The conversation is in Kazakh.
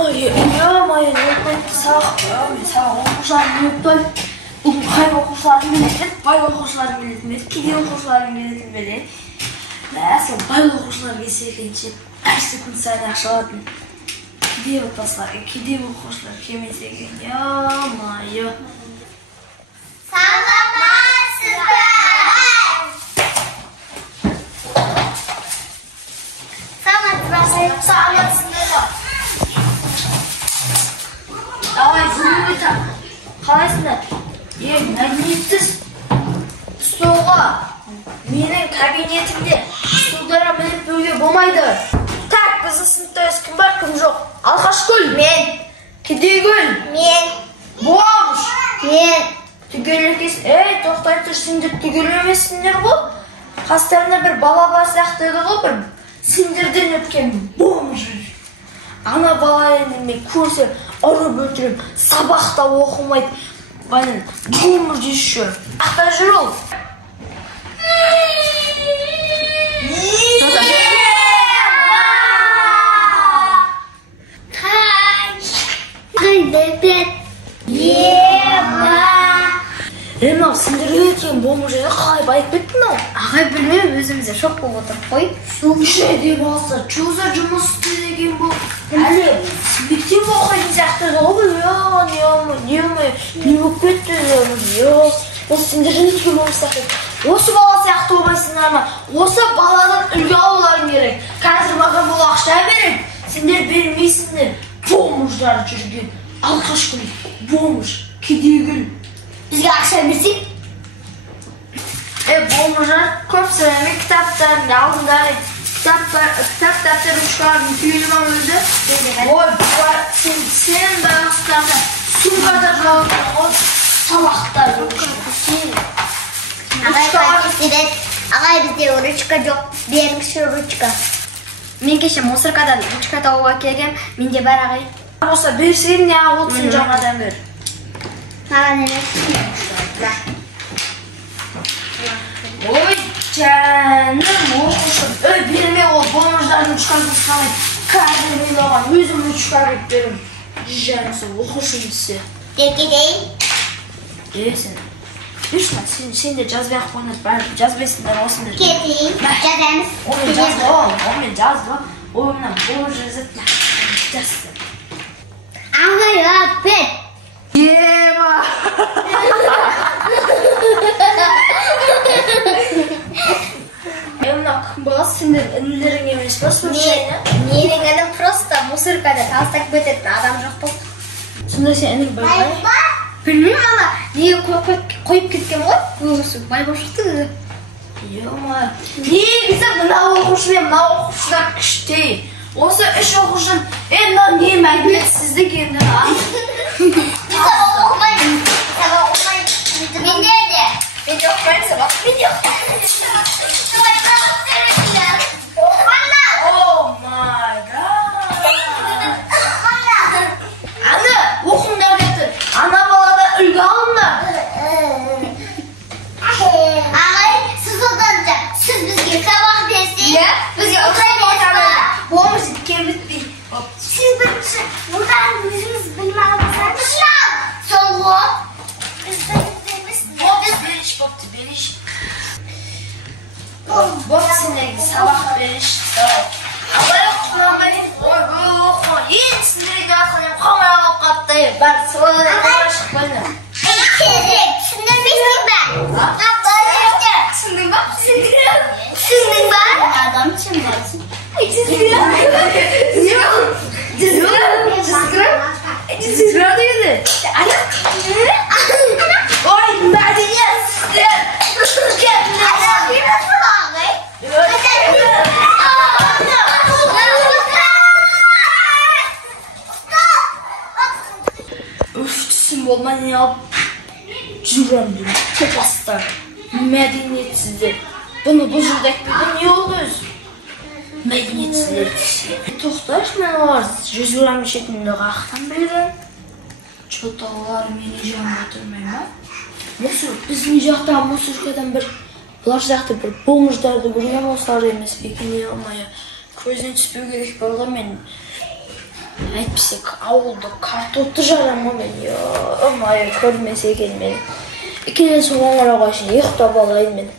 Май, сабақ оқушыларым өтпін. Бүгін қай оқушыларым келетін, бай оқушыларым келетін беді, кедей оқушыларым келетін беді. Сол бай оқушылар келсе екенше, әрсі күн сайын ақша алатын. Кедей отбасыларға, кедей оқушылар келмесе екен. Май. Давай, бүгінгі қалайсыңдар? Мәдениетсіз столға менің кабинетімде столдарға мініп бөлуге болмайды. Так, біздің сыныпта кім бар, кім жоқ? Алқашкүл, мен. Кедейгүл, мен. Бомж, мен. Түгел екенсің. Тоқтай тұр, сендер түгел емессіңдер ғой. Қастарында бір бала бар сияқты еді ғой, бір сендерден өткен бомж. Ана бала енді мен көрсе ұрып өлтірем, сабақта оқымайды. Бәлін, бомж еще. Ақта жүр ол. Сендер өткен бомж еді, қалай байып кеттің ау? Ағай білмеймін, өзімізде шок болып отыр қой. Шөкше деп алса, чөзі жұмыс істеді екен бұл. Әлі мектеп оқитын сияқты еді, не болып кетті еді. Осы сендер өткен бомж сияқты. Осы бала сияқты болмайсыңдар ма? Осы баладан үлгі алуларың керек. Қазір маған бұл ақша береді. Сендер бермейсіңдер. Бомждар жүрген. Алқашкүл, бомж, кедейгүл. Бізге ақша берсек? Бомждар көп сөйлемей кітаптарын алдыңдар. Кітаптар ұшқарын түйілім алды. Ой, сенің бағыстарда сумкада жауып сабақтар жүрген. Ағай бізде ручка жоқ, беріңізші ручка. Мен кеше мусоркадан ручка тауып әкелгем, менде бар ағай. Болса берсең не отсын жаңадан бер. Маған емес. Ой, жаным оқушым. Берме ол бомждардың ручкасын салайын. Қазір мен оған өзім ручка беріп берім. Жаным сол оқушым десе. Кетейін. Сен. Бершіна, сен де жазбай-ақ қойыңыз. Жазбайсыңдар осындай. Кетейін. Жазамыз. Омен жазды. Ойымнан бомж жазады. Жазды. Ағай, апет. Еба! Мына кім баласы, сендер інілерің емес па? Менің інім просто мусоркада тастап кететін адам жоқ болды. Сонда сен інің бай ба? Білмеймін ана, неге қойып кеткен ғой? Өзі бай болып шықты. Ема, негізі мына оқушы мен мына оқушыдан күштей. Осы үш оқушын, мына не мәдениетсіздік енді. Сабақ оқымаймын. Менде де. Менде оқымаймын сабақ. Менде оқымаймын. О май гад. Аны оқыңдар деді. Ана балада үлгі алыңдар. Ағай, сіз оданca, сіз бізге сабақ берсеңіз, бізге оқымаймыз. Бомж келбетпей. Сіз бірінші, мұндан өзіміз білім алыңыз. Сол ғой. Бопты беріш. Бопты сендерге сабақ беріш. Абай оқымай, ой, оқы. Ең сендерге ақылым қомай алып қаптай. Бар, солай шықпайды. Түсіндірмейсің ба? Түсіндің ба? Түсіндің ба? Адам сен барсың. Жүзгіра дегенде. Ой, мәдениетсіздер. Түсім болмай не алып жүрем деймін. Топастар, мәдениетсіздер. Бұны бұл жерде айтпайды, не oldu өзі? Мәдениетсіздер десе. Тоқташ, мен олар 100 грамм ішетінді қақтан білдім. Чота олар мені жанға тұрмай ма? Біздің жақтағы мусоркадан бір бұлар жақты бір бомждарды көрген осылар емес пе екен, не алмай көзіне түспеу керек болған мен Әйтпесек, ауылды картопты жарамын мен, Майя көрмесе екен мен. Келесі оңырауға шейін ұйықтап алайын мен.